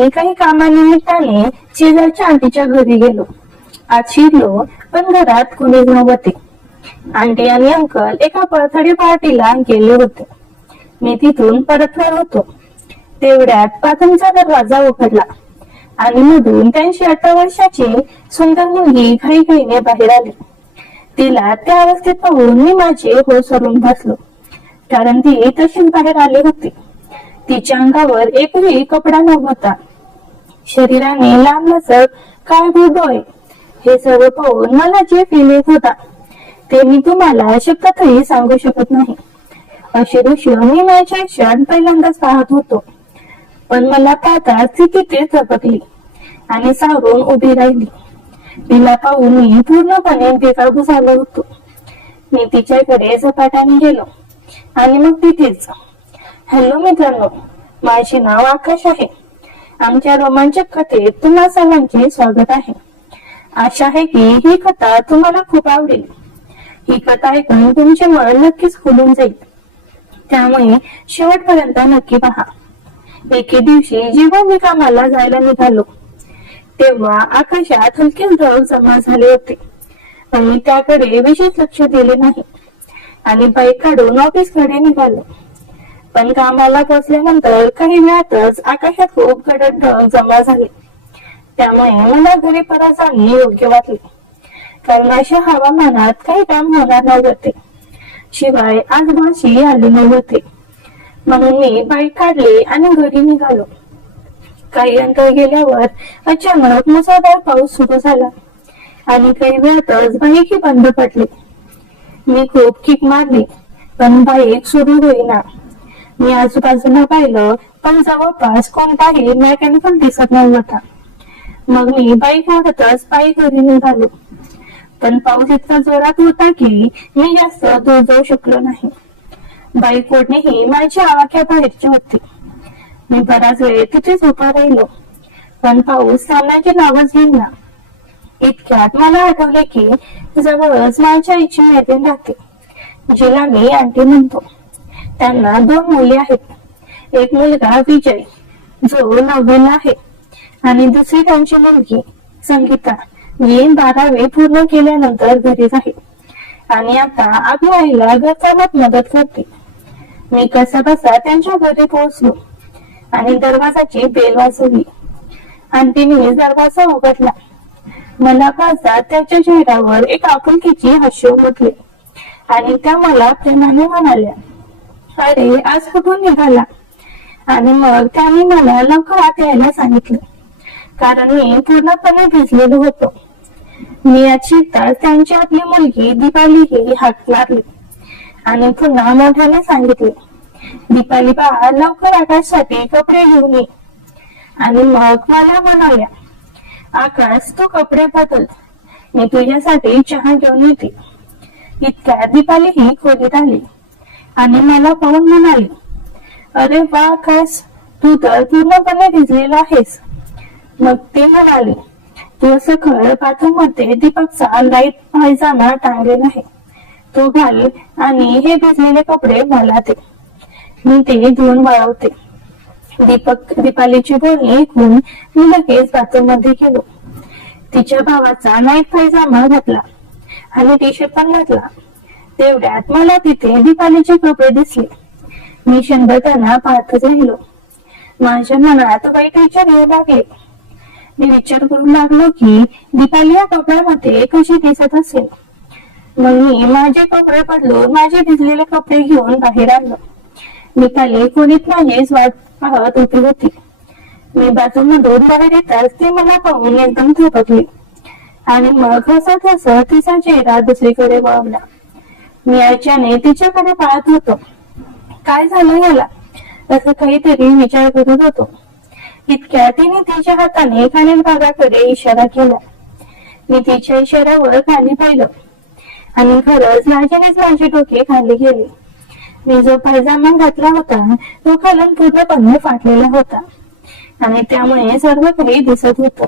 मी काही कामानिमित्ताने शेजारच्या आंटीच्या घरी गेलो. आज शिरलो पण घरात कुणीच नव्हते. आंटी आणि अंकल एका बर्थडे पार्टीला गेले होते. मी तिथून परतणार होतो तेवढ्यात बाथरूमचा दरवाजा उघडला आणि मधून 83 वर्षाची सुंदर मुलगी घाईघाईने बाहेर आली. तिला त्या अवस्थेत पाहून मी माझे ओसरून बसलो, कारण ती तशीच बाहेर आली होती. तिच्या अंगावर एकही कपडा नव्हता. शरीराने लांबलचक काळभोर डोळे. हे सर्व पाहून मला जे फील येत होता ते मी तुम्हाला शब्दातही सांगू शकत नाही. असे दृश्य मी माझ्या आयुष्यात पहिल्यांदाच पाहत होतो. पण मला पाहताच ती तिथेच झपकली आणि सावरून उभी राहिली. तिला पाहून मी पूर्णपणे बेकाबू झालो होतो. मी तिच्याकडे झपाट्याने गेलो आणि मग तिथेच, हॅलो मित्रांनो, माझे नाव आकाश आहे. आमच्या रोमांचक कथेत तुम्हा सर्वांचे स्वागत आहे. आशा आहे की ही कथा तुम्हाला खूप आवडेल. ही कथा ऐकून तुमचे मन नक्कीच खुलून जाईल, त्यामुळे शेवटपर्यंत नक्की पहा. एके दिवशी जेव्हा मी कामाला जायला निघालो तेव्हा आकाशात हलके ढग जमा झाले होते. पण मी त्याकडे विशेष लक्ष दिले नाही आणि बाईक काढून ऑफिस कडे निघालो. पण कामाला पोहोचल्यानंतर काही वेळातच आकाशात खूप गडद ढग जमा झाले. त्यामुळे मला घरी परत जाणे योग्य वाटले, कारण अशा हवामानात काही काम होणार नव्हते. शिवाय आज बसही आले नव्हते. म्हणून मी बाईक काढली आणि घरी निघालो. काही अंतर गेल्यावर अचानक मुसळधार पाऊस सुरू झाला आणि काही वेळातच बाईकही बंद पडली. मी खूप किक मारली पण बाईक सुरू होईना. मी आजूबाजूला पाहिलं पण जवळपास कोणताही मेकॅनिकल दिसत नव्हता. मग मी बाईक ओढतच पायी घरी निघालो. पण पाऊस इतका जोरात होता की मी जास्त दूर जाऊ शकलो नाही. बाईक ओढणे ही माझ्या आवाक्याबाहेरची होती. मी बराच वेळ तिथेच उभा राहिलो पण पाऊस थांबण्याचे नावच घेईना. इतक्यात मला आठवले की जवळच माझ्या आईची मैत्रीण राहते, जिला मी आंटी म्हणतो. त्यांना 2 मुले आहेत. एक मुलगा विजय जो 9वीला आहे आणि दुसरी त्यांची मुलगी संगीता, जी 12वी पूर्ण केल्यानंतर घरी आहे आणि आता आपल्या आईला घरकामात मदत करते. मी कसा बसा त्यांच्या घरी पोहोचलो आणि दरवाजाची बेल वाजवली. आंटीने दरवाजा उघडला. मला पाहता त्याच्या चेहऱ्यावर एक आपुलकीचे हास्य उमटले आणि त्या मला प्रेमाने म्हणाल्या, अरे आज कुठून निघाला? आणि मग त्यांनी मला लवकर आत यायला सांगितलं, कारण मी पूर्णपणे भिजलेलो होतो. मी आज शिकताच त्यांची आपली मुलगी दीपाली ही हाक मारली आणि पुन्हा मोठ्याने सांगितले, दीपाली बा, लवकर आकाशसाठी कपडे घेऊन ये. आणि मग मला म्हणाल्या, आकाश तू कपडे बदल, मी तुझ्यासाठी चहा घेऊन येते. इतक्या दीपाली ही खोलीत आली आणि मला पाहून म्हणाली, अरे वा आकाश, तू तर पूर्णपणे भिजलेला आहेस. मग ती म्हणाली, तू असं खरं बाथरूम मध्ये दीपकचा लाईट पायजामा टांगलेला आहे, तो घाल आणि हे भिजलेले कपडे मला दे, मी ते धुवून वाळवते. दीपालीची बोलणी ऐकून मी लगेच बाथरूम मध्ये गेलो. तिच्या भावाचा नाईट पायजामा घातला आणि टी शर्ट पण घातला. तेवढ्यात मला तिथे दीपालीचे कपडे दिसले. मी क्षणभर त्यांना पाहतच राहिलो. माझ्या मनात वाईट विचार येऊ लागले. मी विचार करू लागलो की दीपाली या कपड्यामध्ये कशी दिसत असेल. मग मी माझे कपडे बदलून माझे भिजलेले कपडे घेऊन बाहेर आलो. दीपाली खोलीत माझीच वाट पाहत उभी होती. मी बाथरूम मधून बाहेर येताच ती मला पाहून एकदम थपकली आणि मग हसत हसत तिचा चेहरा दुसरीकडे वळवला. मी आईच्याने तिच्याकडे पाहत होतो. काय झालं याला, असं काहीतरी विचार करत होतो. इतक्या तिने तिच्या हाताने खालील भागाकडे इशारा केला. मी तिच्या इशाऱ्यावर खाली पाहिलं आणि खरंच लाजेनेच माझे डोके खाली गेले. मी जो पायजामा घातला होता तो खालून पूर्णपणे फाटलेला होता आणि त्यामुळे सर्व काही दिसत होतं.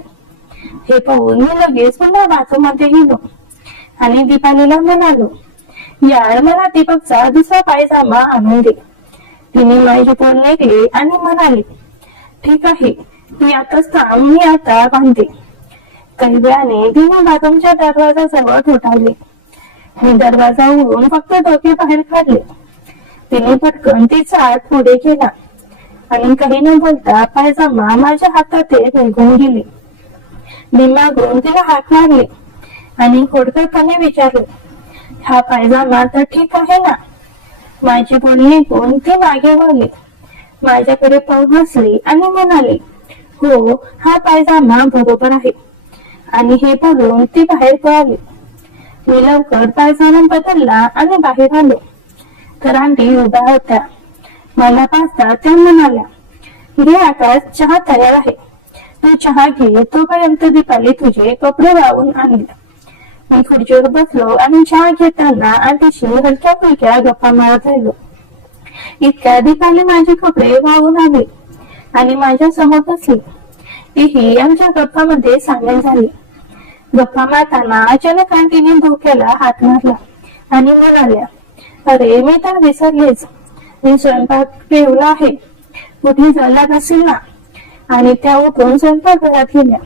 हे पाहून मी लगेच पुन्हा बाथरूम मध्ये गेलो आणि दीपालीला म्हणालो, यार मला दीपकचा दुसरा पायजामा आणून दे. तिने माझी बोलणे ऐकले आणि म्हणाली, ठीक आहे, तू यातच थांब, मी आता बांधते. काही वेळाने तिने बाथरूमच्या दरवाजाजवळ ठोठावले. मी दरवाजा उघडून फक्त डोके बाहेर काढले. तिने पटकन तिचा हात पुढे केला आणि काही न बोलता पायजामा माझ्या हातात निघून गेली. मी मागून तिला हात मारले आणि खोडकरपणे विचारले, हा पायजामा तर ठीक आहे ना? माझी बोलणी ऐकून ती मागे वळली, माझ्याकडे पाहून हसली आणि म्हणाली, हो, हा पायजामा बरोबर आहे. आणि हे बोलून ती बाहेर पळाली. मी लवकर पायजामा बदलला आणि बाहेर आलो तर आंटी उभ्या होत्या. मला पाहता त्या म्हणाल्या, घे आकाश, चहा तयार आहे. तू चहा घे, तोपर्यंत दीपाली तुझे कपडे वाळवून आणले. मी खुर्चीवर बसलो आणि चहा घेताना आंटीशी हलक्या फुलक्या गप्पा मारत राहिलो. इतक्या दीपाली माझे कपडे वाळवून आणले आणि माझ्या समोर बसली. तीही आमच्या गप्पामध्ये सामील झाली. गप्पा मारताना अचानक आंटीने डोक्याला हात मारला आणि म्हणाल्या, अरे मी तर विसरलेच, मी स्वयंपाक ठेवला आहे, कुठे झाला नसेल ना? आणि त्या उठून स्वयंपाकघरात गेल्या.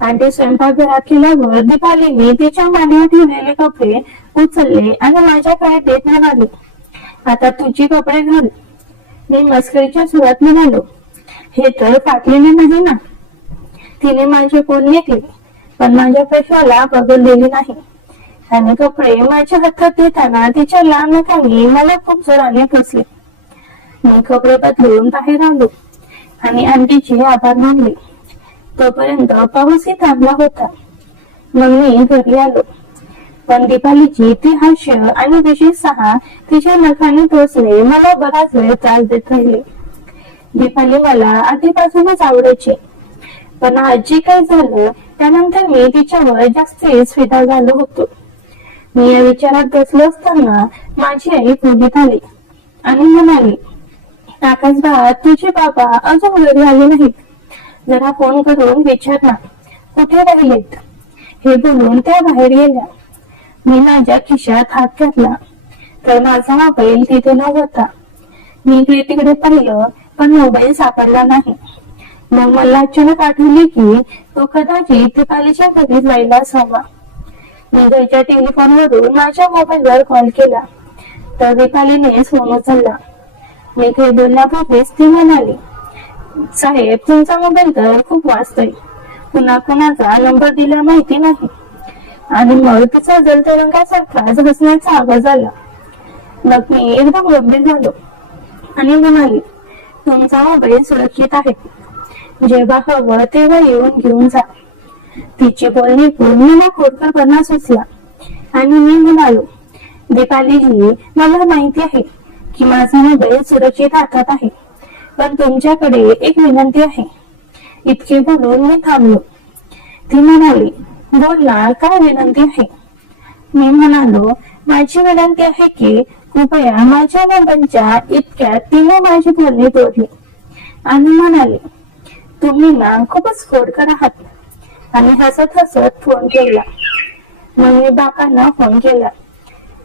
आंटी स्वयंपाकघरात गेल्यावर दीपालीने तिच्या मांडीवर ठेवलेले कपडे उचलले आणि माझ्याकडे देत म्हणाले, आता तुझी कपडे घाल. मी मस्करीच्या सुरात म्हणालो, हे तर फाटलेले नाही ना? तिने माझे बोल ऐकले पण माझ्या पैशाला बघितलेली नाही आणि कपडे माझ्या हातात देताना तिच्या लांब नखांनी मला खूप जोराने टोचले. मी कपडे बदलून बाहेर आलो आणि आंटीचे आभार मानले. तोपर्यंत पाऊसही थांबला होता. मग मी घरी आलो. पण दीपालीची ती हास्य आणि विशेषतः तिच्या नखाने टोचणे मला बराच वेळ त्रास देत राहिले. दीपाली मला आधीपासूनच आवडायची, पण आज जे काय झालं त्यानंतर मी तिच्यावर जास्तीच फिदा झालो होतो. मी या विचारात बसलो असताना माझी आई खोलीत आली आणि म्हणाली, आकाश बा, तुझे बाबा अजून घरी आले नाहीत, जरा फोन करून विचार ना, कुठे राहिलेत? हे बोलून त्या बाहेर गेल्या. मी माझ्या खिशात हात घातला तर माझा मोबाईल तिथे नव्हता. मी इकडे तिकडे पाहिलं पण मोबाईल सापडला नाही. मग मला अचानक आठवले की तो कदाचित दीपालीच्या घरी जायला असावा. मी घरच्या टेलिफोनवरून माझ्या मोबाईलवर कॉल केला तर दीपालीने फोन उचलला. मी काही बोलण्यापूर्वीच ती म्हणाली, साहेब, तुमचा मोबाईल तर खूप वाजतोय, कुणा कुणाचा नंबर दिला माहिती नाही. आणि मग तिचा जलतरंगासारखाच हसण्याचा आवाज आला. मग मी एकदम गंभीर झालो आणि म्हणाली, तुमचा मोबाईल सुरक्षित आहे, जेव्हा हवं तेव्हा येऊन घेऊन जा. तिची बोलणी ऐकून मला खोडकरपणा सुचला आणि मी म्हणालो, दीपालीजी, मला माहिती आहे की माझा मोबाईल सुरक्षित हातात आहे, पण तुमच्याकडे एक विनंती आहे. इतके बोलून मी थांबलो. ती म्हणाली, बोल ना, काय विनंती आहे? मी म्हणालो, माझी विनंती आहे की कृपया माझ्या मोबाईलच्या इतक्यात तिने माझी बोलणी तोडली आणि म्हणाले, तुम्ही ना खूपच खोडकर आहात. आणि हसत हसत फोन केला. मग मी बापांना फोन केला.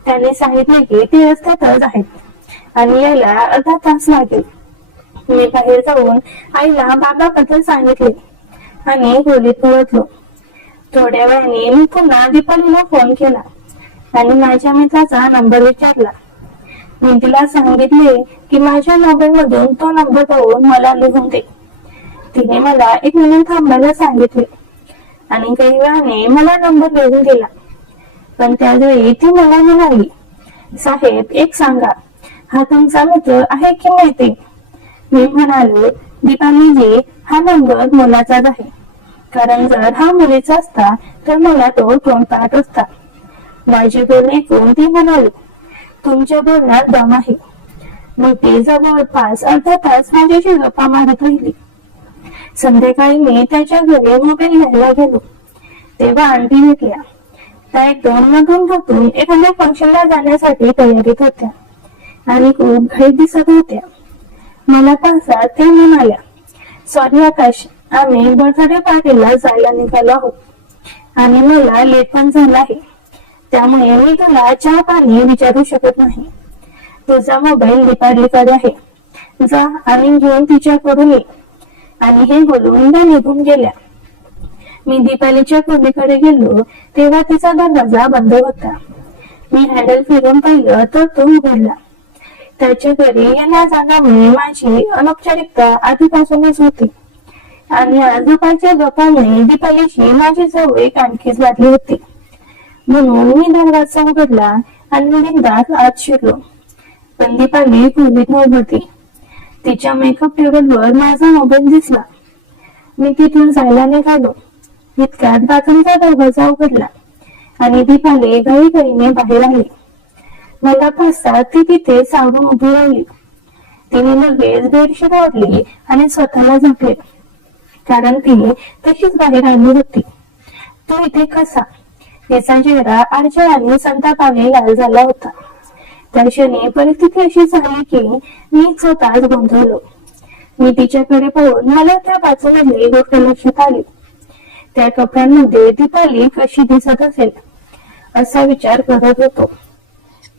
त्याने सांगितले की ते रस्त्यातच आहेत आणि यायला अर्धा तास लागेल. मी बाहेर जाऊन आईला बाबाबद्दल सांगितले आणि खोलीत पोहोचलो. थोड्या वेळाने मी पुन्हा दीपालीला फोन केला आणि माझ्या मित्राचा नंबर विचारला. मी तिला सांगितले की माझ्या मोबाईल मधून तो नंबर पाहून मला लिहून दे. तिने मला 1 मिनिट थांबायला सांगितले आणि काही वेळाने मला नंबर लिहून दिला. पण त्यावेळी ती मला म्हणाली, साहेब, एक सांगा, हा तुमचा मित्र आहे की माहिती? मी म्हणालो, दीपालीजी, हा नंबर मुलाचाच आहे, कारण जर हा मुलीचा असता तर मला तो तोंडपाठ असता. माझी बोलणी ऐकून ती म्हणाली, तुमच्या बोलण्यात दम आहे. मग ती जवळपास अर्धा तास माझ्याशी गप्पा मारत राहिली. संध्याकाळी मी त्याच्या घरी मोबाईल घ्यायला गेलो तेव्हा आंटी भेटल्या. त्या एकदम मधून एखाद्या फंक्शनला जाण्यासाठी तयारीत होत्या आणि खूप घाईत दिसत होत्या. मला पाहतात त्या म्हणाल्या, सॉरी आकाश, आम्ही बर्थडे पार्टीला जायला निघालो आहोत आणि मला लेट पण झाला आहे, त्यामुळे मी तुला चहा पाणी विचारू शकत नाही. तुझा मोबाईल दीपालीकडे आहे, जा आणि घेऊन तिच्याकडून ये. आणि हे बोलून त्या निघून गेल्या. मी दीपालीच्या खोलीकडे गेलो तेव्हा तिचा दरवाजा बंद होता. मी हँडल फिरून पाहिलं तर तो उघडला. त्याच्या घरी येण्या जाण्यामुळे माझी अनौपचारिकता आधीपासूनच होती आणि आज दुपारच्या गप्पामुळे दीपालीची माझी जवळ आणखीच वाढली होती. म्हणून मी दरवाजा उघडला आणि बिनधास्त आत शिरलो. पण दीपाली खोलीत नव्हती. तिच्या मेकअप टेबलवर माझा मोबाईल दिसला. मी तिथून जायला निघालो. इतक्यात बाथरूमचा दरवाजा उघडला आणि दीपाली घाईघाईने बाहेर आली. मला पाहता ती तिथे सावरून उभी राहिली. तिने लगेच बेडशीट ओढली आणि स्वतःला झाकले, कारण ती तशीच बाहेर आली होती. तो इथे कसा? तिचा चेहरा अडचण संतापाने लाल झाला होता. त्या क्षणी परिस्थिती अशी झाली की मी स्वतःच गोंधळलो. मी तिच्याकडे पाहून मला त्या बाजूने गोष्ट लक्षात आली. त्या कपड्यांमध्ये दीपाली कशी दिसत असेल असा विचार करत होतो.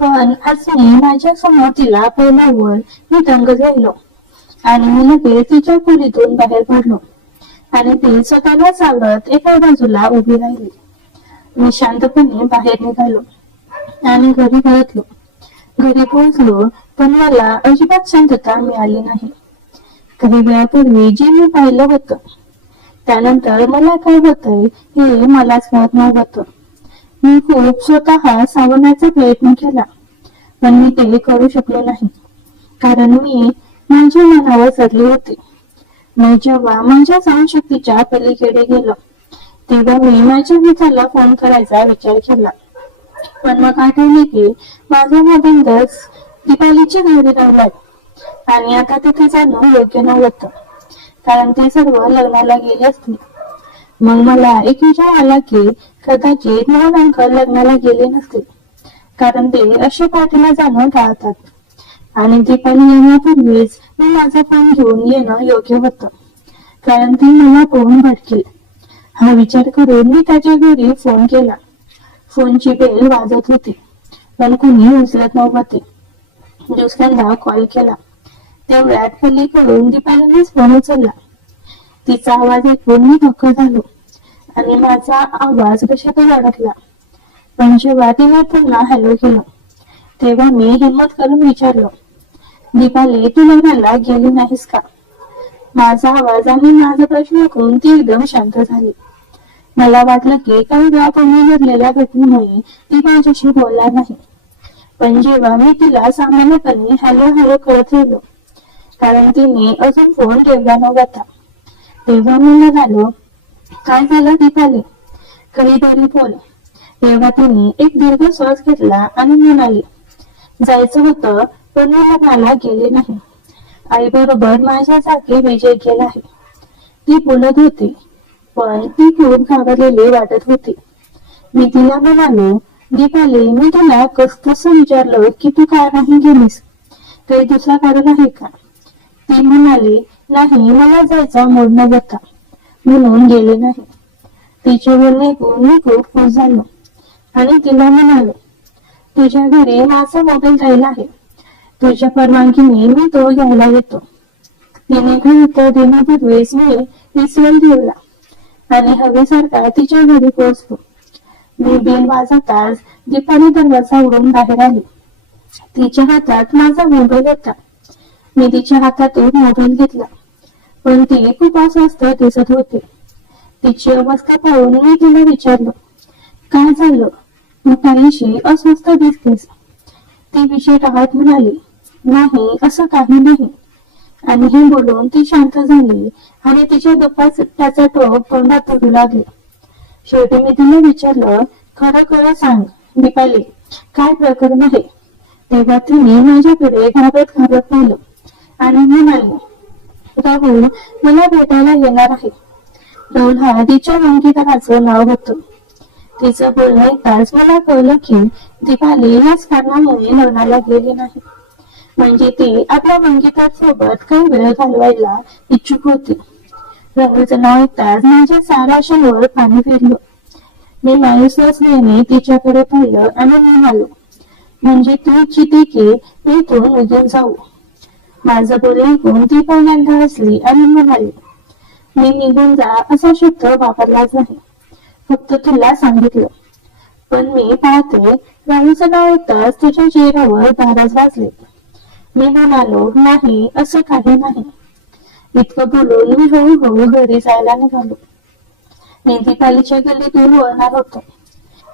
पण आज मी माझ्या समोर तिला पाहिल्यावर मी दंग झालो आणि मी लगेच तिच्या खोलीतून बाहेर पडलो आणि ती स्वतःला सावरत एका बाजूला उभी राहिली. मी शांतपणे बाहेर निघालो आणि घरी परतलो. घरी पोहोचलो पण मला अजिबात शांतता मिळाली नाही. काही वेळापूर्वी जे मी पाहिलं होतं त्यानंतर मला काय होतंय हे मलाच कळत नव्हतं. मी खूप स्वतः सावरण्याचा प्रयत्न केला पण मी ते करू शकलो नाही, कारण मी माझ्या मनावर चढली होती. मी जेव्हा माझ्या सहनशक्तीच्या पलीकडे गेलो तेव्हा मी माझ्या मित्राला फोन करायचा विचार केला. पण मग आठवले की माझा मोबाईलच दीपालीच्या घरी राहिलाय आणि आता तिथे जाणं योग्य नव्हतं, कारण ते सर्व लग्नाला गेले असते. मग मला एक विचार आला की कदाचित मोहन अंकल लग्नाला गेले नसतील, कारण ते अशा पार्टीला जाणं टाळतात आणि दीपाली येण्यापूर्वीच मी माझा फोन घेऊन येणं योग्य होतं, कारण ती मला पाहून भटकेल. हा विचार करून मी त्याच्या घरी फोन केला. फोनची बेल वाजत होती पण कुणी उचलत नव्हते. दुसऱ्यांदा कॉल केला तेवढ्यात पलीकडून दीपालीनेच फोन उचलला. तिचा आवाज ऐकून मी धक्क झालो आणि माझा आवाज कशातच अडकला. पण जेव्हा तिने पुन्हा हॅलो केलं तेव्हा मी हिम्मत करून विचारलं, दीपाली तू लग्नाला गेली नाहीस का? माझा आवाज आणि माझा प्रश्न ऐकून ती एकदम शांत झाली. मला वाटलं की काही वेळापूर्वी घडलेल्या घटनेमुळे ती माझ्याशी बोलणार नाही. पण जेव्हा मी तिला सामान्यपणे हॅलो हॅलो करत राहिलो, कारण तिने अजून फोन ठेवला नव्हता, तेव्हा मी म्हणालो, काय झालं दीपाली, कधीतरी बोल. तेव्हा तिने एक दीर्घ श्वास घेतला आणि म्हणाली, जायचं होतं पण मी लग्नाला गेले नाही. आई बरोबर माझ्या जागी विजय गेला आहे. ती बोलत होती पण ती खूप घाबरलेली वाटत होती. मी तिला म्हणालो, दीपाली मी तुला कसं विचारलं की तू का नाही गेलीस, काही दुसरा कारण आहे का? ती म्हणाली, नाही मला जायचा मूड नव्हता म्हणून गेले नाही. तिचे बोलणे ऐकून मी खूप खुश झालो आणि तिला म्हणालो, तुझ्या घरी माझा मोबाईल राहिला आहे, तुझ्या परवानगीने मी तो घ्यायला येतो. तिने काही उत्तर देण्यापूर्वीच मी विसरून ठेवला आणि हवेसारखा तिच्या घरी पोहोचलो. मी बेल वाजताच दीपाली दरवाजा उडून बाहेर आली. तिच्या हातात माझा मोबाईल होता. मी तिच्या हातातून मोबाईल घेतला पण ती खूप अस्वस्थ दिसत होती. तिची अवस्था पाहून मी तिला विचारलं, काय झालं, तू काहीशी अस्वस्थ दिसतेस? ती विषय टाळत म्हणाली, नाही असं काही नाही. आणि हे बोलून ती शांत झाली आणि तिच्या दुपारच्या टोक तोंडात पडू लागले. शेवटी मी तिला विचारलं, खरं खरं सांग दीपाली, काय प्रकरण आहे? तेव्हा तिने माझ्याकडे घाबरत घाबरत पाहिलं आणि म्हणाली, राहुल मला भेटायला येणार आहे. राहुल हा तिच्या अंगीकाराचं नाव होतं. तिचं बोलणं ऐकताच मला कळलं की दीपाली याच कारणामुळे लग्नाला गेली नाही, म्हणजे ती आपल्या अंगीकार सोबत काही वेळ घालवायला इच्छुक होती. राहुलचं नाव ऐकताच माझ्या साऱ्या आशांवर पाणी फिरलं. मी मायूस असल्याने तिच्याकडे पाहिलं आणि म्हणालो, म्हणजे तू इच्छिते की मी इथून निघून जाऊ? माझं बोलणं ऐकून ती पहिल्यांदा हसली आणि म्हणाली, मी निघून जा असा शब्द वापरलाच नाही, फक्त तुला सांगितलं. पण मी पाहते राहूचं नाव ऐकताच तुझ्या चेहऱ्यावर नाराज वाजले. मी म्हणालो, नाही, असं काही नाही. इतकं बोलून मी हळूहळू घरी जायला निघालो. मी दीपालीच्या गल्लीतून वळणार होतो.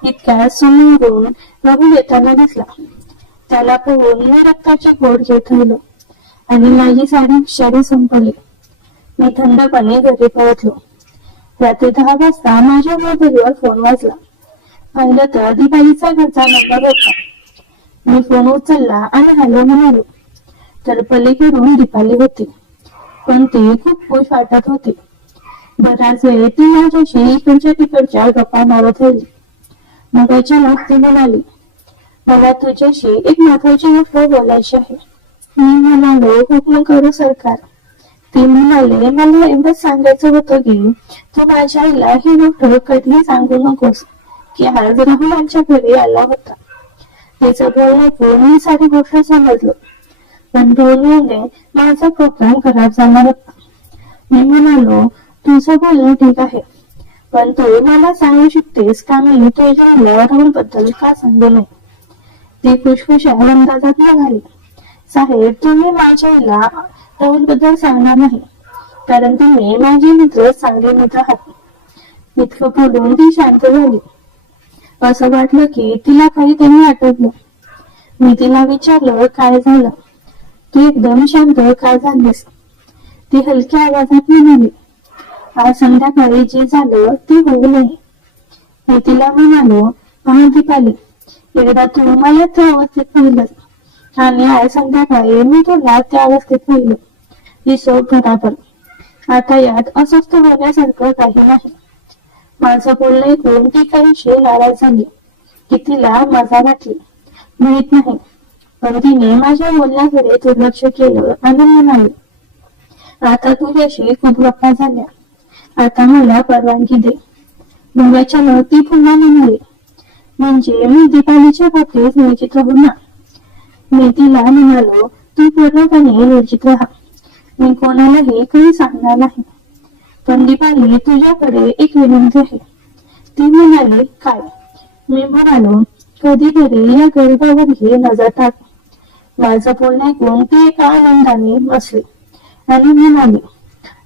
इतक्या समोरून राहुल येताना दिसला. त्याला पाहून मी रक्ताचे घोट घेत राहिलो आणि माझी साडी संपली. मी थंडपणे घरी परतलो. रात्री 10 वाजता माझ्या मोबाईलवर फोन वाजला. पाहिलं तर दीपालीचा घरचा नंबर होता. मी फोन उचलला आणि हॅलो म्हणालो. तर पलीकडून दीपाली होती, पण ती खूप खुश वाटत होती. बराच वेळ ती माझ्याशी इकडच्या तिकडच्या गप्पा मारत राहिली. मग अचानक ती म्हणाली, मला तुझ्याशी एक महत्वाची गोष्ट बोलायची आहे. मी म्हणालो, हुकूम करू सरकार. ती म्हणाले, मला एवढंच सांगायचं होतं की तू माझ्या आईला ही गोष्ट कधीही सांगू नकोस की आज राहुल आमच्या घरी आला होता. तिचं बोलणं ऐकून मी सारी गोष्ट समजलो, पण 2 महिने माझा प्रोग्राम खराब जाणार होता. मी म्हणालो, तुझं बोलणं ठीक आहे, पण तू मला सांगू शकतेस का मी तुझ्या राहुल बद्दल का सांगू नये? ती खुशखुशाल अंदाजात निघाली, साहेब, तुम्ही माझ्या आईला राहुल बद्दल सांगणार नाही, कारण तुम्ही माझे मित्र चांगले मित्र आहात. इतकं बोलून ती शांत झाली. असं वाटलं की तिला काहीतरी आठवलं. मी तिला विचारलं, काय झालं? तू एकदम शांत का झालीस? ती हलक्या आवाजात म्हणाली, आज संध्याकाळी जे झालं ते होऊ नये. मी तिला म्हणालो, पहा दीपाली, एकदा तू मला त्या अवस्थेत पाहिलं आणि आज संध्याकाळी मी तुला त्या अवस्थेत पाहिलं. ही सोप बराबर. आता यात अस्वस्थ होण्यासारखं काही नाही. माझं बोलणं ऐकून ती काहीशी नाराज झाली की तिला मजा वाटली माहित नाही, पण तिने माझ्या बोलण्याकडे दुर्लक्ष केलं आणि म्हणाली, आता तुझ्याशी खूप गप्पा झाल्या, आता मला परवानगी दे. मग अचानक ती पुन्हा म्हणाली, म्हणजे मी दीपालीच्या बाबतीत निर्जित राहू ना? मी तिला म्हणालो, तू पूर्णपणे निर्जित राहा. मी कोणालाही काही सांगणार नाही. पण दीपाली, तुझ्याकडे एक विनंती आहे. ती म्हणाली, काय? मी म्हणालो, कधीतरी या गरिबावरही नजर टाक. माझं बोलणं ऐकून ती एका आनंदाने बसली आणि म्हणाली,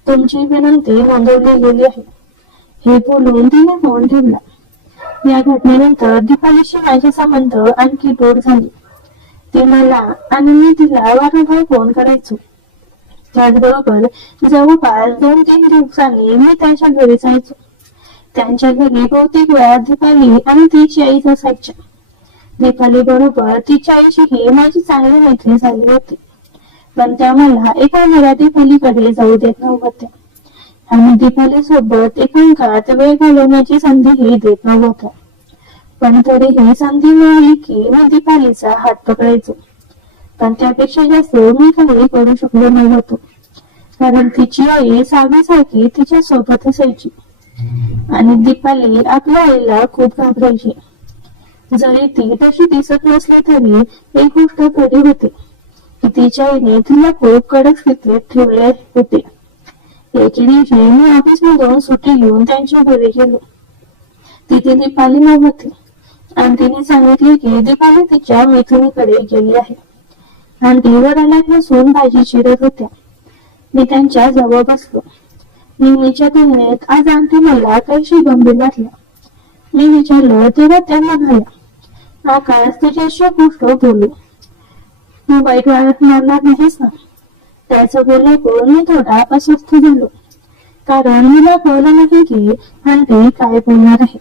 तुमची विनंती नोंदवली गेली आहे. हे बोलून तिने फोन ठेवला. या घटनेनंतर दीपालीशी माझे संबंध आणखी गोड झाले. ती मला आणि मी तिला वारंवार फोन करायचो. त्याचबरोबर जवळपास 2-3 दिवसांनी मी त्यांच्या घरी जायचो. त्यांच्या घरी बहुतेक वेळा दीपाली आणि तिची आई असायच्या. दीपाली बरोबर तिच्या आईशीही माझी चांगली मैत्री झाली होती, पण त्या मला एका मराठी पलीकडे जाऊ देत नव्हत्या आणि दीपाली सोबत एकांकात वेळ घालवण्याची संधीही देत नव्हत्या. पण तरीही संधी मिळाली की मी दीपालीचा हात पकडायचो. पण त्यापेक्षा जास्त मी काही करू शकलो नव्हतो, कारण तिची आई सारखी तिच्या सोबत असायची आणि दीपाली आपल्या आईला खूप घाबरायची. जरी ती तशी दिसत नसली तरी एक गोष्ट खरी होती की तिच्या आईने तिला खूप कडक स्थितीत ठेवले होते. एके दिवशी मी ऑफिस मधून सुट्टी घेऊन त्यांच्या घरी गेलो. तिथे दीपाली नव्हती आणि तिने सांगितले की दीपाली तिच्या मैत्रिणीकडे गेली आहे आणि ती वराण्यात बसून भाजी चिरत होत्या. मी त्यांच्या जवळ बसलो. नेहमीच्या तुलनेत आज आंटी मला काहीशी गंभीर वाटल्या. मी विचारलं तेव्हा त्या म्हणाल्या, आकाश, तुझ्याशी गोष्ट बोलू, तू वाईट वाटणार नाहीस ना? त्याचं बोलणं ऐकून मी थोडा अस्वस्थ झालो, कारण मला कळलं नाही की आंटी काय बोलणार आहे.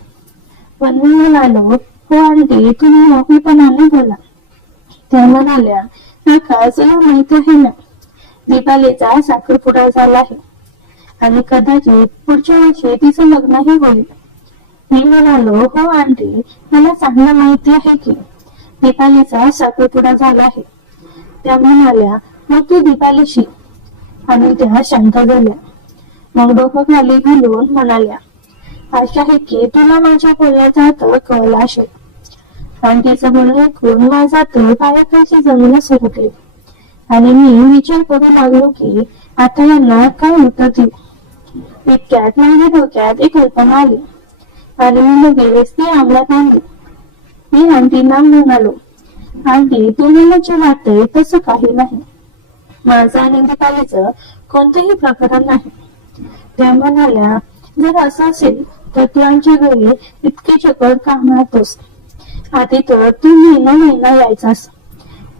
पण मी म्हणालो, हो आंटी, तुम्ही मोकळेपणाने बोला. त्या म्हणाल्या, आकाश, तुला माहिती आहे ना, दीपालीचा साखरपुडा झाला आहे आणि कदाचित पुढच्या वर्षी तिचं लग्नही होईल. मी म्हणालो, हो आंटी, मला चांगलं माहिती आहे की दीपालीचा साखरपुडा झाला आहे. त्या म्हणाल्या, मग तू दीपालीशी? आणि त्या शांत झाल्या. मग डोकं खाली घालून म्हणाल्या, आशा आहे की तुला माझ्या बोलण्याचा अर्थ कळला असेल. आंटीचं बोलणं ऐकून माझा तर पायाखालची जमीन सरकली आणि मी विचार करू लागलो की आता यांना काय उत्तर देऊ. इतक्यात माझ्या डोक्यात एक कल्पना आली आणि मी लगेच ती अंमलात आणली. मी आंटींना म्हणालो, आंटी, तुम्हाला जे वाटतंय तसं काही नाही. माझं आणि दीपालीचं कोणतंही प्रकरण नाही. त्या म्हणाल्या, जर असं असेल तर तू आमच्या घरी इतके चक्कर का मारतोस? आधी तर तू महिना यायचास.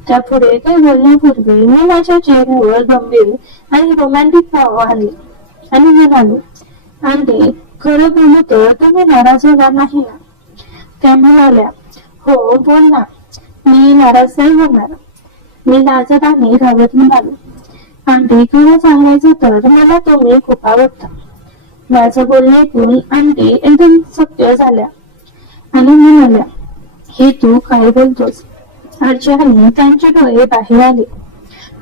त्यापुढे काही बोलण्यापूर्वी मी माझ्या चेहऱ्यावर गंभीर आणि रोमॅन्टिक भाव आणले आणि म्हणालो, आंटी, खरं बोलू तर तुम्ही नाराज होणार नाही ना? त्या म्हणाल्या, हो बोल ना, मी नाराज नाही होणार. मी लाजत आणि घाबरत म्हणालो, आंटी, खरं सांगायचं तर मला तुम्ही खूप आवडता. माझं बोलणं ऐकून आंटी एकदम सत्य झाल्या आणि म्हणाल्या, हे तू काय बोलतोस? अर्चनाने त्यांचे डोळे बाहेर आले.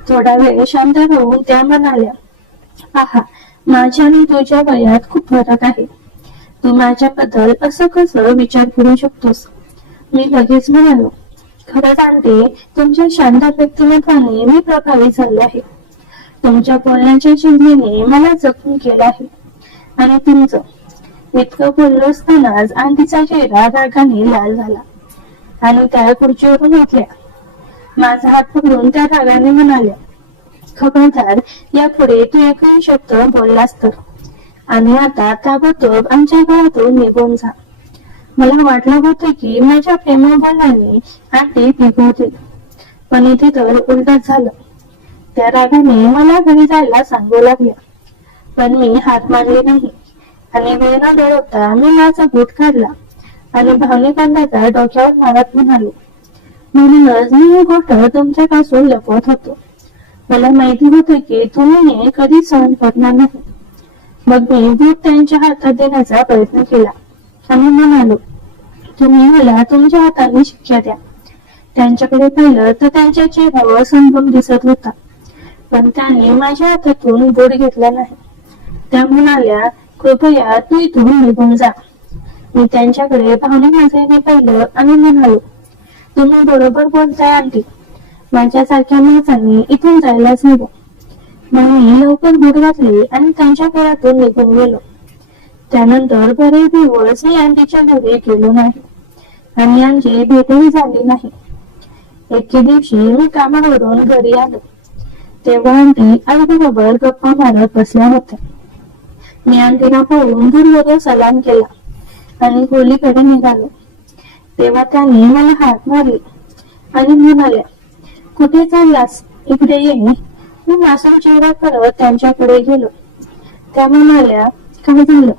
थोडा वेळ शांत राहून त्या म्हणाल्या, आहा, माझ्या आणि तुझ्या वयात खूप फरक आहे. तू माझ्याबद्दल असं कसं विचार करू शकतोस? मी लगेच म्हणालो, खरंच आंटी, तुमच्या शांत व्यक्तिमत्वाने मी प्रभावित झाले आहे. तुमच्या बोलण्याच्या शैलीने मला जखमी केलं आहे. आणि तुमचं इतकं बोललो असतानाच आंटीचा चेहरा रागाने लाल झाला आणि त्या खुर्चीवरून उठल्या. माझा हात पकडून त्या रागाने म्हणाल्या, खबरदार, यापुढे तू एकही शब्द बोललास तर, आणि आता ताबडतोब आमच्या घरातून निघून जा. मला वाटलं होतं की माझ्या प्रेमळ बोलण्याने आंटी बिघडतील, पण इथे तर उलटच झालं. त्या रागाने मला घरी जायला सांगू लागल्या, पण मी हात मानले नाही आणि वेळ न दळवता मी माझा बूट काढला आणि भावनिक अंदाजा डोक्यावर मारत म्हणालो, म्हणूनच मी ही गोष्ट तुमच्यापासून लपवत होतो. मला माहिती होतं की तुम्ही हे कधी सहन करणार नाही. मग मी बूट त्यांच्या हातात देण्याचा प्रयत्न केला आणि म्हणालो, तुम्ही मला तुमच्या हाताने शिक्षा द्या. त्यांच्याकडे पाहिलं तर त्यांच्या चेहऱ्यावर संभ्रम दिसत होता, पण त्याने माझ्या हातातून बूट घेतला नाही. त्या म्हणाल्या, कृपया तू इथून निघून जा. मी त्यांच्याकडे भावनिक नजरेने पाहिलं आणि म्हणालो, तुम्ही बरोबर बोलताय आंटी, माझ्यासारख्या माणसाने इथून जायलाच हवं. मग मी लवकर बूट घातले आणि त्यांच्या घरातून निघून गेलो. त्यानंतर बरेच दिवस मी आंटीच्या घरी गेलो नाही आणि आमची भेटही झाली नाही. एके दिवशी मी कामावरून घरी आलो तेव्हा आंटी आईबरोबर गप्पा मारत बसल्या होत्या. मी आंटीला पाहून दूरवरून सलाम केला आणि खोलीकडे निघालो. तेव्हा त्याने मला हात मारले आणि म्हणाल्या, कुठे चाललास? इकडे ये. मी मासूम चेहरा करत त्यांच्याकडे गेलो. त्या म्हणाल्या, काय झालं?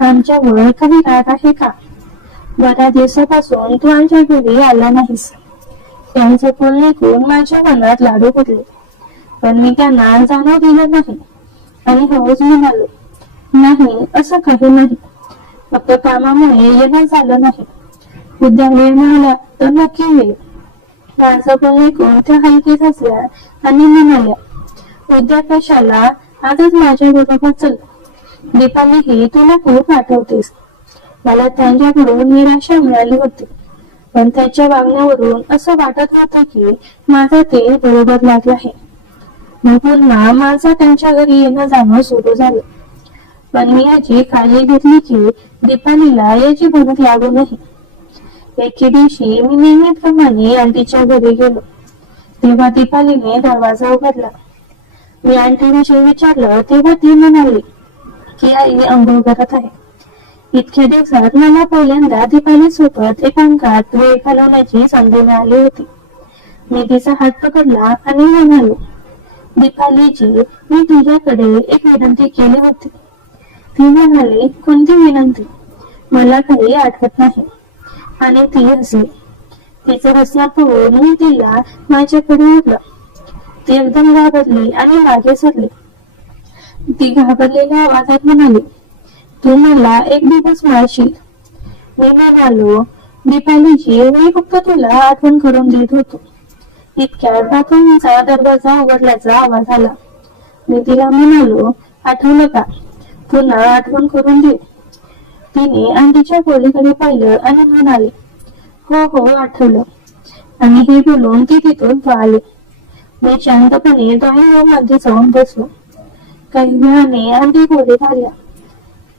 आमच्यावर काही राग आहे का? बऱ्याच दिवसापासून तू आमच्या घरी आला नाहीस. त्यांचं बोलणं ऐकून माझ्या मनात लाडू फुटले, पण मी त्यांना जाणव दिलं नाही आणि हळूच म्हणालो, नाही, असं काही नाही, फक्त कामामुळे येणं झालं नाही. उद्या वेळ मिळाला तर नक्की येईल. माझं बोलणं ऐकून त्या हलकीच हसल्या आणि म्हणाल्या, उद्या कशाला, आजच माझ्या बरोबर चल. दीपाली ही तुला खूप आठवतेस. मला त्यांच्याकडून निराशा मिळाली होती, पण त्याच्या वागण्यावरून असं वाटत होतं की माझं ते बरोबर लागलं आहे. मग पुन्हा माझं त्यांच्या घरी येणं जाणं सुरू झालं. पण मी याची काळजी घेतली की दीपालीला याची भनक लागू नये. एके दिवशी मी नेहमीप्रमाणे आंटीच्या घरी गेलो तेव्हा दीपालीने दरवाजा उघडला. मी आंटीविषयी विचारलं तेव्हा ती म्हणाली की आई अंघोळ करत आहे. इतक्या दिवसात मला पहिल्यांदा दीपाली सोबत एकांतात वेळ घालवण्याची संधी मिळाली होती. मी तिचा हात पकडला आणि म्हणालो, दीपालीजी, मी तुझ्याकडे एक विनंती केली होती. ती म्हणाली, कोणती विनंती? मला काही आठवत नाही आणि ती हसली. तिचं हसणं पाहून मी तिला माझ्याकडे ओढलं. ती एकदम घाबरली आणि मागे सरली. ती घाबरलेल्या आवाजात म्हणाली, तू मला एक दिवस मारशील. मी म्हणालो, दीपालीजी, मी फक्त तुला आठवण करून देत होतो. इतक्यात बाथरूमचा दरवाजा उघडल्याचा आवाज आला. मी तिला म्हणालो, आठवलं का? पुन्हा आठवण करून दे. तिने आंटीच्या खोलीकडे पाहिलं आणि म्हणाली, हो हो, आठवलं. आणि हे बोलून ती तिथून पळाली. मी शांतपणे ड्रॉइंग रूम मध्ये जाऊन बसलो. काही वेळाने आंटी खोलीत आल्या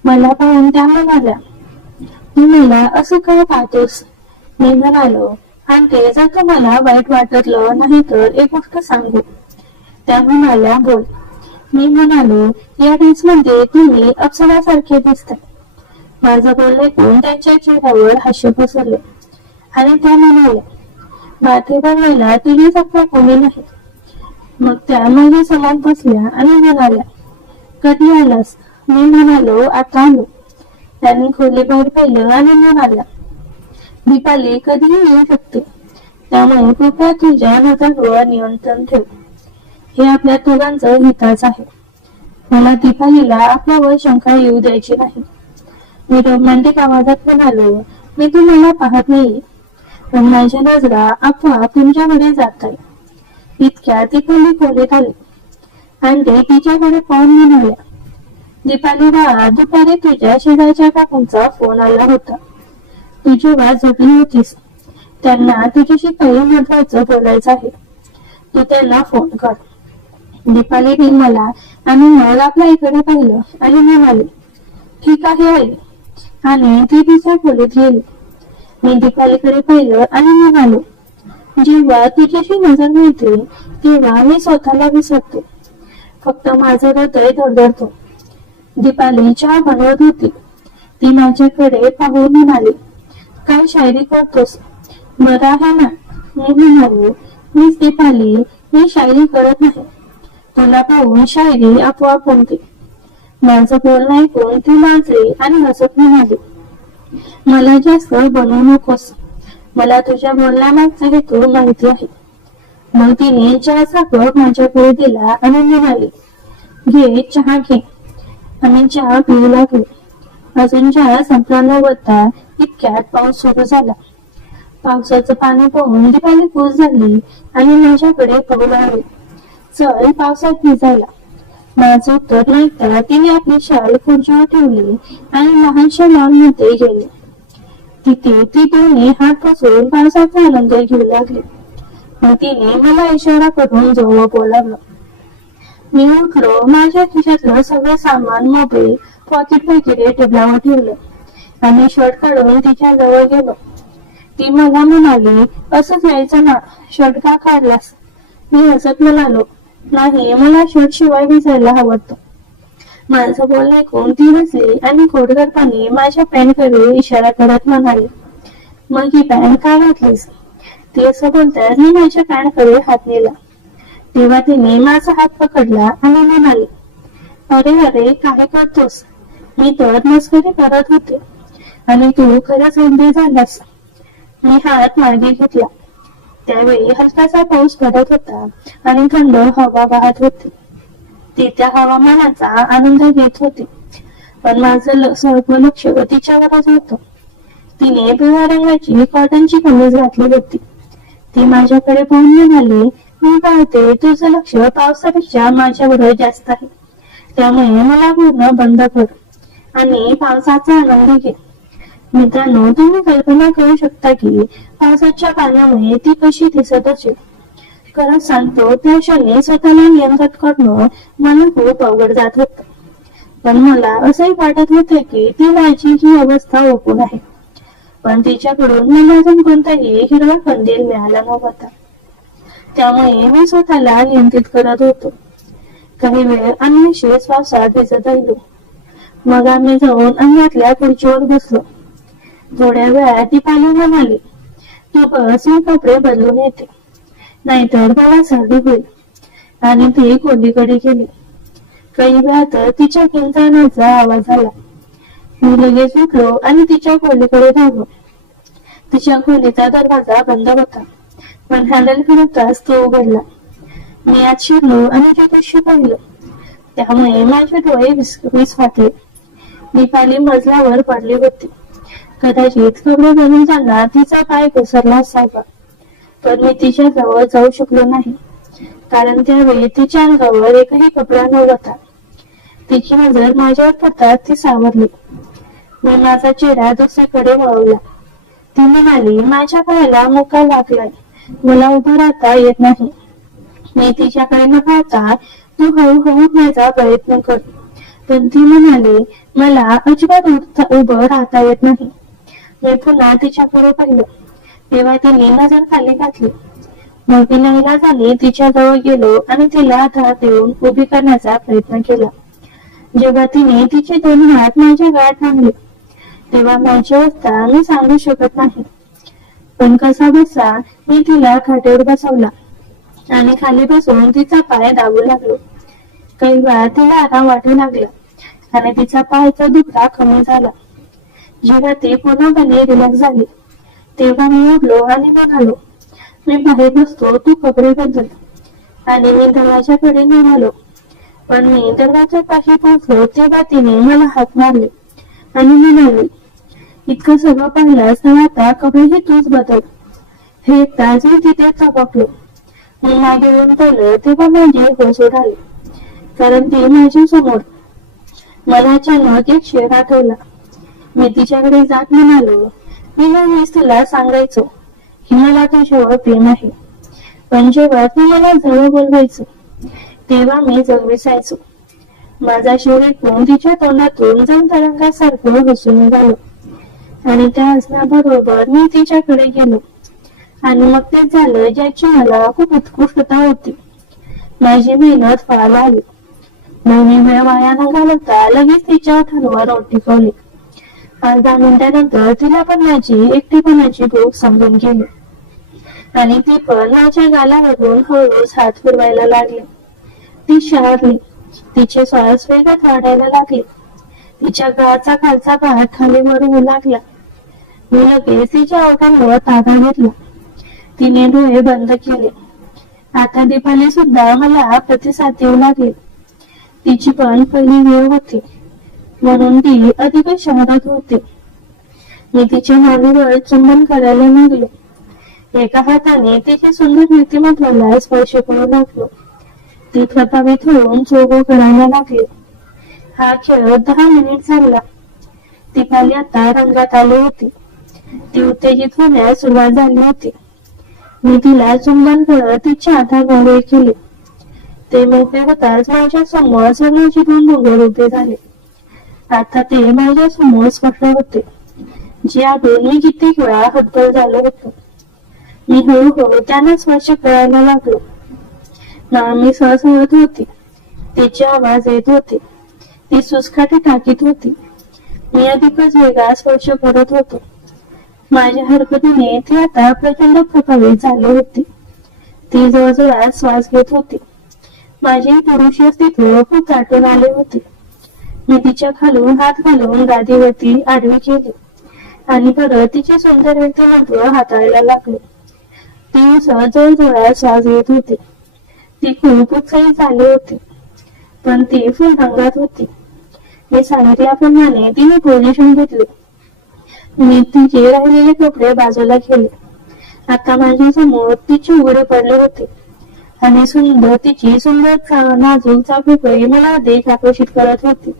मला पाहून त्या म्हणाल्या, तू मला असं का पाहतोस? मी म्हणालो, आंटी जर तुम्हाला वाईट वाटलं नाही तर एक गोष्ट सांगू. त्या म्हणाल्या, बोल. मी म्हणालो, या ड्रेसमध्ये तुम्ही अप्सरासारखे दिसताय. माझं बोलणं ऐकून त्यांच्या चेहऱ्यावर हास्य पसरले आणि त्या म्हणाल्या, बाथे बनवायला तुझ्यासारखा कोणी नाही. मग त्या माझ्या समोर बसल्या आणि म्हणाल्या, कधी आलास? मी म्हणालो, आता आलो. त्यांनी खोलीबाहेर पाहिलं आणि म्हणाल्या, दीपाली कधीही येऊ शकते, त्यामुळे कृपया तुझ्या नजरांवर नियंत्रण ठेव. हे आपल्या दोघांचं हिताच आहे. मला दीपालीला आपल्यावर शंका येऊ द्यायची नाही. मी रोमॅन्टिक आवाजात म्हणालो, मी तुम्हाला पाहत नाही, पण माझ्या नजरा आपोआप तुमच्याकडे जात आहे. इतक्या दीपाली खोलीत आली आणि ते तिच्याकडे पाहून म्हणाल्या, दीपाली बाळा, दुपारी तुझ्या शेजारच्या काकांचा फोन आला होता. तू जेव्हा झोपली होतीस, त्यांना तुझ्याशी काही महत्वाचं बोलायचं आहे. तू त्यांना फोन कर. दीपालीने मला आणि मग आपल्या इकडे पाहिलं आणि म्हणाली, ठीक आहे आई, आणि ती तिच्या खोलीत गेली. मी दीपालीकडे पाहिलं आणि म्हणालो, जेव्हा तुझ्याशी नजर मिळते तेव्हा मी स्वतःला विसरते. फक्त माझं हृदय धडधडतो. दीपाली चहा बनवत होती. ती माझ्याकडे पाहून म्हणाली, काय शायरी करतोस? बरं आहे ना? मी म्हणालो, मीच दीपाली, मी शायरी करत नाही. तुला पाहून शायरी आपोआप बनते. माझं बोलणं ऐकून ती लाजली आणि हसत म्हणाली, मला जास्त बनवू नकोस. मला तुझ्या बोलण्यामागचा हेतू माहिती आहे. मग तिने चहाचा कप माझ्याकडे दिला आणि म्हणाली, घे चहा घे. आम्ही चहा पिऊ लागलो. अजून चहा संपला नव्हता इतक्यात पाऊस सुरू झाला. पावसाचं पाणी पाहून दीपाली खुश झाली आणि माझ्याकडे पाहू लागली, चल पावसात भिजायला. माझं उत्तर नाही तर तिने आपली शाल खुर्चीवर ठेवली आणि लहानशा लॉन मध्ये गेली. तिथे ती दोन्ही हात पसरून पावसाचा आनंद घेऊ लागली. मग तिने मला इशारा करून जवळ बोलावलं. मी उठलो. माझ्या खिशातलं सगळं सामान, मोबाईल, पॉकेट वगैरे टेबलावर ठेवलं आणि शर्ट काढून तिच्या जवळ गेलो. ती मला म्हणाली, असंच यायचं ना, शर्ट का काढलास? मी हसत म्हणालो, नाही, मला शर्ट शिवाय भिजायला आवडतं. माझं बोलणं ऐकून ती हसली आणि खोडकरपणे माझ्या पॅन्टकडे इशारा करत म्हणाली, मग ही पॅन्ट का घातलीस? ती असं बोलताच मी माझ्या पॅन्टकडे हात नेला. तेव्हा तिने माझा हात पकडला आणि म्हणाली, अरे अरे, काय करतोस? मी तर मस्करी करत होते आणि तू खरंच गंभीर झालास. मी हात मागे घेतला. त्यावेळी हलकासा पाऊस पडत होता आणि थंड हवा वाहत होती. ती त्या हवामानाचा आनंद घेत होती, पण माझं सर्व लक्ष तिच्यावरच होतं. तिने पिवळ्या रंगाची कॉटनची कमीज घातली होती. ती माझ्याकडे पाहून म्हणाली, मी पाहते तुझं लक्ष पावसापेक्षा माझ्यावर जास्त आहे, त्यामुळे मला पूर्ण बंद कर आणि पावसाचा आनंद घे. मित्रांनो, तुम्ही कल्पना करू शकता की पावसाच्या पाण्यामुळे ती कशी दिसत असेल. खरंच सांगतो, त्या क्षणी स्वतःला नियंत्रित करणं मला खूप अवघड जात होतं. पण मला असंही वाटत होतं की ती माझी ही अवस्था ओळखून आहे, पण तिच्याकडून मला अजून कोणताही हिरवा कंदील मिळाला नव्हता. त्यामुळे मी स्वतःला नियंत्रित करत होतो. काही वेळ आम्ही शेष पावसात भिजत राहिलो. मग आम्ही जाऊन अंगणातल्या खुर्चीवर बसलो. थोड्या वेळात दीपाली म्हणाली, तू बस, मी कपडे बदलून येते, नाहीतर मला सर्दी होईल. आणि ती खोलीकडे गेली. काही वेळात तिच्या किंचाळण्याचा आवाज आला. मी लगेच उठलो आणि तिच्या खोलीकडे धावलो. तिच्या खोलीचा दरवाजा बंद होता, पण हँडल फिरवताच तो उघडला. मी आत शिरलो आणि ते दृश्य पाहिलं. त्यामुळे माझे डोळे विस्फारले. दीपाली मजल्यावर पडली होती. कदाचित कपडे बदलून जाणार तिचा पाय घसरला असावा, पण मी तिच्या जवळ जाऊ शकलो नाही, कारण त्यावेळी तिच्या अंगावर एकही कपडा नव्हता. तिची नजर माझ्यावर पडताच ती सावरली. मी माझा चेहरा दुसरीकडे वळवला. ती म्हणाली, माझ्या पायाला मुका लागलाय, मला उभं राहता येत नाही. मी तिच्याकडे न पाहता, तू हळूहळू उठण्याचा प्रयत्न कर. पण ती म्हणाली, मला अजिबात उभं राहता येत नाही. मी पुन्हा तिच्याकडे पाहिलं तेव्हा तिने नजर खाली घातली. मग मी नाईलाजाने तिच्या जवळ गेलो आणि तिला हात देऊन उभी करण्याचा प्रयत्न केला. जेव्हा तिने तिचे 2 हात माझ्या गळ्यात आणले तेव्हा माझी अवस्था मी सांगू शकत नाही. पण कसा बसा मी तिला खाटेवर बसवला आणि खाली बसून तिचा पाय दाबू लागलो. काही वेळा तिला आराम वाटू लागला आणि तिचा पायचा दुखा कमी झाला. जेव्हा ती पूर्णपणे रिलॅक्स झाली तेव्हा मी उठलो आणि म्हणालो, मी बाहेर बसतो, तू कपडे बदल. आणि मी दरवाजाकडे निघालो. पण मी दरवाजापाशी पोहोचलो तेव्हा तिने मला हात मारले आणि म्हणाली, इतकं सगळं पाहिलंस तर आता कपडेही तूच बदल. हे तास मी तिथे चपकलो. मी मागे येऊन पाहिलं तेव्हा माझी होश उडाली, कारण ती माझ्या समोर. मला अचानक एक शेर आठवला. मी तिच्याकडे जात म्हणालो, मी नेहमीच तुला सांगायचो की मला तुझ्यावर प्रेम आहे, पण जेव्हा तू मला जवळ बोलवायचो तेव्हा मी जग विसायचो. माझा शेर ऐकून तिच्या तोंडातून जण तरंगासारखं हसून निघालं आणि त्या हसण्याबरोबर मी तिच्याकडे गेलो. आणि मग तेच झालं ज्याची मला खूप उत्कृष्टता होती. माझी मेहनत फळाला आली. मग मी वेळ वाया न घालवता लगेच तिच्या ओठांवर ओठ टिकवली. 10 मिनिटानंतर तिला पण माझी एकटेपणाची भूक समजून गेली आणि ती पण माझ्या गालावरून हळूच हात फिरवायला लागली. ती शहरली. तिचे श्वास वेगात वाढायला लागले. तिच्या गळाचा खालचा भाग खाली वर होऊ लागला. मी लगेच तिच्या ओठांवर ताबा घेतला. तिने डोळे बंद केले. आता दीपाली सुद्धा मला प्रतिसाद देऊ लागली. तिची पण पहिली वेळ होती म्हणून ती अधिक शहरात होते. मी तिच्या मानेवर चुंबन करायला लागलो. एका हाताने तिच्या सुंदर व्यक्तिमत्वाला स्पर्श करू लागलो. ती प्रभावित होऊन चोगो करायला लागली. हा खेळ 10 मिनिट चालला. दीपाली आता रंगात आली होती. ती उत्तेजित होण्यास सुरुवात झाली होती. मी तिला चुंबन करत तिच्या हातावर केले. ते मोकळे होताच माझ्या समोर सगळ्याची 2 डोंगर उभे झाले. आता ते माझ्या समोर स्पष्ट होते, जे आधून मी कित्येक वेळा हतबल झालो होतो. मी हळूहळू त्यांना स्पर्श करायला लागलो. मी सहसळत होती. तिचे आवाज येत होते. ती सुसकाठी टाकीत होती. मी अधिकच वेगळा स्पर्श करत होतो. माझ्या हरकतीने ती आता प्रचंड प्रभावित झाली होती. ती जवळजवळ श्वास घेत होती. माझे पुरुष अस्तित्व खूप दाटून आले होते. मी तिच्या खालून हात घालून गादीवरती आडवी केली आणि परत तिचे सुंदर व्यक्तिमत्व हाताळायला लागले. ती जवळजवळ श्वास घेत होती. ती खूप उत्साहित झाली होती, पण ती फुल रंगात होती. मी सांगितल्याप्रमाणे तिने पोझिशन घेतली. मी तिचे राहिलेले कपडे बाजूला केले. आता माझ्या समोर तिचे उघडे पडले होते आणि तिची सुंदर नाजूक चाफेकळी मला अधिक आकर्षित करत होती.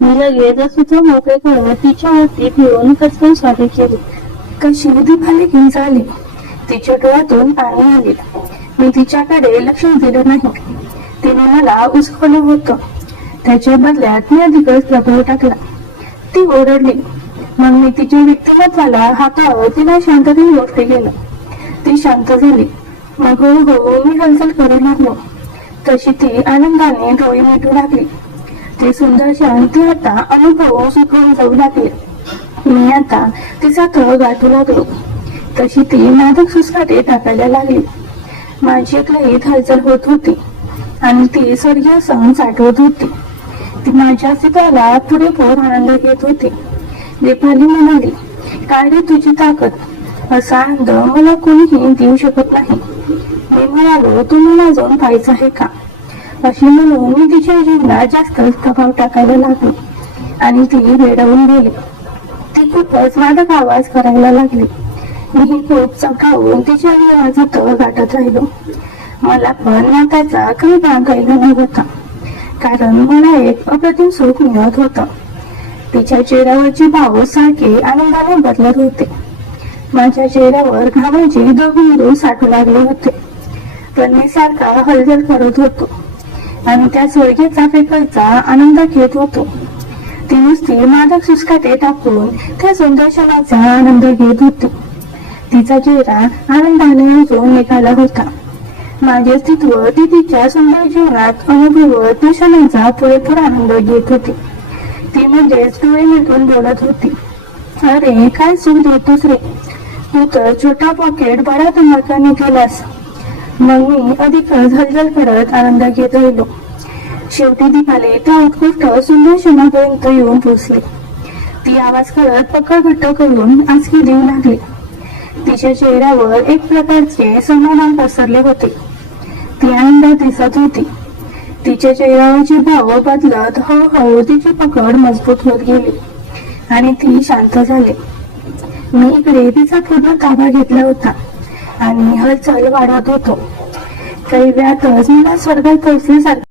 मी लगेच सुद्धा मोकळे करत तिच्यावरती फिरून कचकन स्वारी केली. कशी दीपाली किंचाळली. तिच्या डोळ्यातून पाणी आले. मी तिच्याकडे लक्ष दिलं नाही. तिने मला उचकलं होतं. त्याच्या बदल्यात मी अधिकच प्रभाव टाकला. ती ओरडली. मग मी तिच्या व्यक्तिमत्वाला हातावर तिला शांततेने गोष्टी केलं. ती शांत झाली. मग हळूहळू मी हालचाल करू लागलो. तशी ती आनंदाने डोळे मिटू लागली. ते सुंदर शांती आता अनुभव सुकवून जाऊ लागले. मी आता तिचा तळ गाठू लागलो. तशी ती नादक सुसकाटे टाकायला लागली. माझी लयीत हालचाल होत होती आणि ती स्वर्गीय सण साठवत होती. ती माझ्या अस्तित्वाला पुरेपूर आनंद घेत होती. दीपाली म्हणाली, काय रे तुझी ताकद, असा आनंद मला कोणीही देऊ शकत नाही. मी म्हणालो, तू मला जाऊन पाहायचं आहे का? अशी म्हणून मी तिच्या जीवनात जास्तच प्रभाव टाकायला लागलो आणि ती वेडावून गेली. ती खूपच नाटक आवाज करायला लागली. मी खूप चकावून तिच्या जीवनाचा तळ गाठत राहिलो. मला पण नात्याचा काही भाग राहिला नव्हता, कारण मला एक अप्रतिम सुख मिळत होतं. तिच्या चेहऱ्यावरचे भाव सारखे आनंदाने बदलत होते. माझ्या चेहऱ्यावर घामाचे दोघे साठू लागले होते, पण मी सारखा हालचाल करत होतो. आणि त्या स्वर्गीय फेकलचा आनंद घेत होतो. ती नुसती मादक सुस्काटे टाकून त्या सुंदर क्षणाचा आनंद घेत होती. तिचा चेहरा आनंदाने उजळून निघाला होता. माझे अस्तित्व ती तिच्या सुंदर जीवनात अनुभवत त्या क्षणाचा पुरेपूर आनंद घेत होती. ती म्हणजेच डोळे मिटून बोलत होती, अरे काय सुख देतोस रे, तू तर छोटा पॉकेट बडा धमाकाने केलास. मग मी अधिकच हलचल करत आनंद घेत राहिलो. शेवटी ती खाली त्या उत्कृष्ट सुंदर क्षणापर्यंत येऊन पोचली. ती आवाज करत पकड घट्ट करून आसकी देऊ लागली. तिच्या चेहऱ्यावर एक प्रकारचे समाधान पसरले होते. ती आनंदात दिसत होती. तिच्या चेहऱ्यावरचे भाव बदलत हळूहळू तिची पकड मजबूत होत गेली आणि ती शांत झाली. मी इकडे तिचा पूर्ण ताबा घेतला होता आणि हलचल वाढत होतो. काही वेळातच मला स्वर्गात पोहोचल्यासारखं